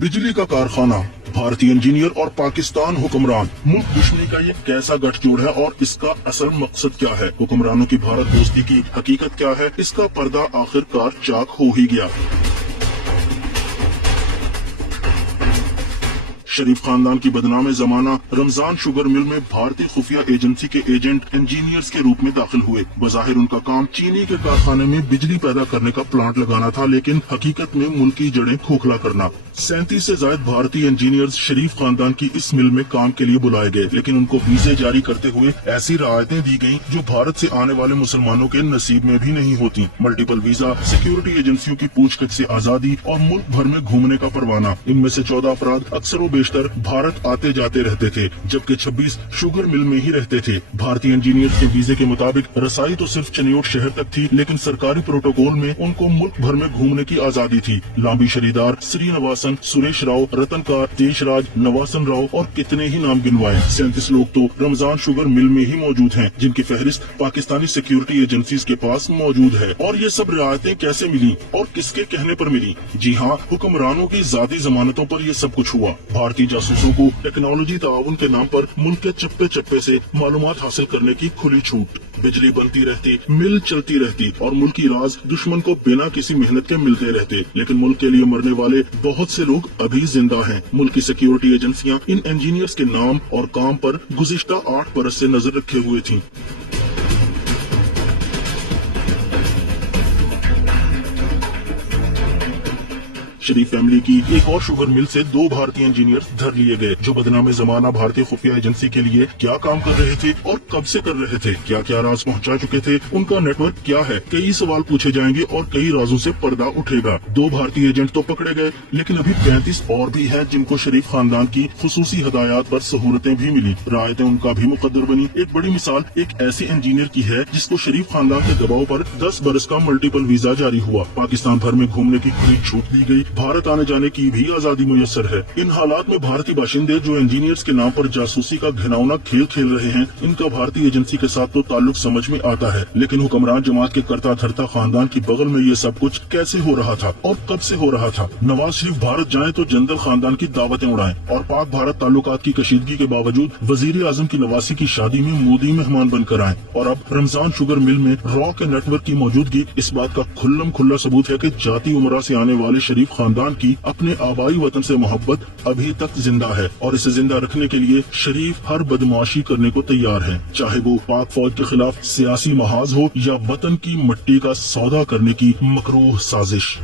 बिजली का कारखाना, भारतीय इंजीनियर और पाकिस्तान हुक्मरान, मुल्क दुश्मनी का ये कैसा गठजोड़ है और इसका असल मकसद क्या है? हुक्मरानों की भारत दोस्ती की हकीकत क्या है? इसका पर्दा आखिरकार चाक हो ही गया। शरीफ खानदान की बदनाम जमाना रमजान शुगर मिल में भारतीय खुफिया एजेंसी के एजेंट इंजीनियर्स के रूप में दाखिल हुए। बजाहिर उनका काम चीनी के कारखाने में बिजली पैदा करने का प्लांट लगाना था, लेकिन हकीकत में मुल्क की जड़ें खोखला करना। 37 से ज्यादा भारतीय इंजीनियर्स शरीफ खानदान की इस मिल में काम के लिए बुलाए गए, लेकिन उनको वीजे जारी करते हुए ऐसी रियायतें दी गयी जो भारत से आने वाले मुसलमानों के नसीब में भी नहीं होती। मल्टीपल वीजा, सिक्योरिटी एजेंसियों की पूछताछ से आजादी और मुल्क भर में घूमने का परवाना। इनमें से 14 अफराद अक्सर बेशतर भारत आते जाते रहते थे, जबकि 26 शुगर मिल में ही रहते थे। भारतीय इंजीनियर्स के वीजे के मुताबिक रसाई तो सिर्फ चनियोट शहर तक थी, लेकिन सरकारी प्रोटोकॉल में उनको मुल्क भर में घूमने की आजादी थी। लांबी शरीदार, श्रीनिवासन, सुरेश राव, रतनकार, देशराज, नवासन राव और कितने ही नाम गिनवाए। 37 लोग तो रमजान शुगर मिल में ही मौजूद हैं, जिनकी फहरिस्त पाकिस्तानी सिक्योरिटी एजेंसीज के पास मौजूद है। और ये सब रियायतें कैसे मिली और किसके कहने पर मिली? जी हाँ, हुक्मरानों की जाती जमानतों पर ये सब कुछ हुआ। भारतीय जासूसों को टेक्नोलॉजी ताउन के नाम पर मुल्क के चप्पे चप्पे से मालूमात हासिल करने की खुली छूट। बिजली बनती रहती, मिल चलती रहती और मुल्की राज दुश्मन को बिना किसी मेहनत के मिलते रहते, लेकिन मुल्क के लिए मरने वाले बहुत से लोग अभी जिंदा हैं। मुल्क की सिक्योरिटी एजेंसियां इन इंजीनियर्स के नाम और काम पर गुज़िश्ता 8 बरस से नजर रखे हुए थीं। शरीफ फैमिली की एक और शुगर मिल से 2 भारतीय इंजीनियर धर लिए गए, जो बदनाम जमाना भारतीय खुफिया एजेंसी के लिए क्या काम कर रहे थे और कब से कर रहे थे, क्या क्या राज पहुंचा चुके थे, उनका नेटवर्क क्या है। कई सवाल पूछे जाएंगे और कई राजों से पर्दा उठेगा। 2 भारतीय एजेंट तो पकड़े गए, लेकिन अभी 35 और भी हैं जिनको शरीफ खानदान की खुसूसी हदायत पर सहूलतें भी मिली, रायतें उनका भी मुकद्दर बनी। एक बड़ी मिसाल एक ऐसे इंजीनियर की है जिसको शरीफ खानदान के दबाव पर 10 बरस का मल्टीपल वीजा जारी हुआ। पाकिस्तान भर में घूमने की खुली छूट दी गई, भारत आने जाने की भी आजादी मुयस्सर है। इन हालात में भारतीय बाशिंदे जो इंजीनियर्स के नाम पर जासूसी का घिनौना खेल खेल रहे हैं, इनका भारतीय एजेंसी के साथ तो ताल्लुक समझ में आता है, लेकिन हुक्मरान जमात के करता धरता खानदान की बगल में ये सब कुछ कैसे हो रहा था और कब से हो रहा था? नवाज शरीफ भारत जाएं तो जनरल खानदान की दावतें उड़ाएं और पाक भारत ताल्लुकात की कशीदगी के बावजूद वजीर आजम की नवासी की शादी में मोदी मेहमान बनकर आए। और अब रमजान शुगर मिल में रॉ के नेटवर्क की मौजूदगी इस बात का खुल्लम खुल्ला सबूत है कि जाती उमरा से आने वाले शरीफ खानदान की अपने आबाई वतन से मोहब्बत अभी तक जिंदा है, और इसे जिंदा रखने के लिए शरीफ हर बदमाशी करने को तैयार है, चाहे वो पाक फौज के खिलाफ सियासी महाज हो या वतन की मिट्टी का सौदा करने की मकरूह साजिश।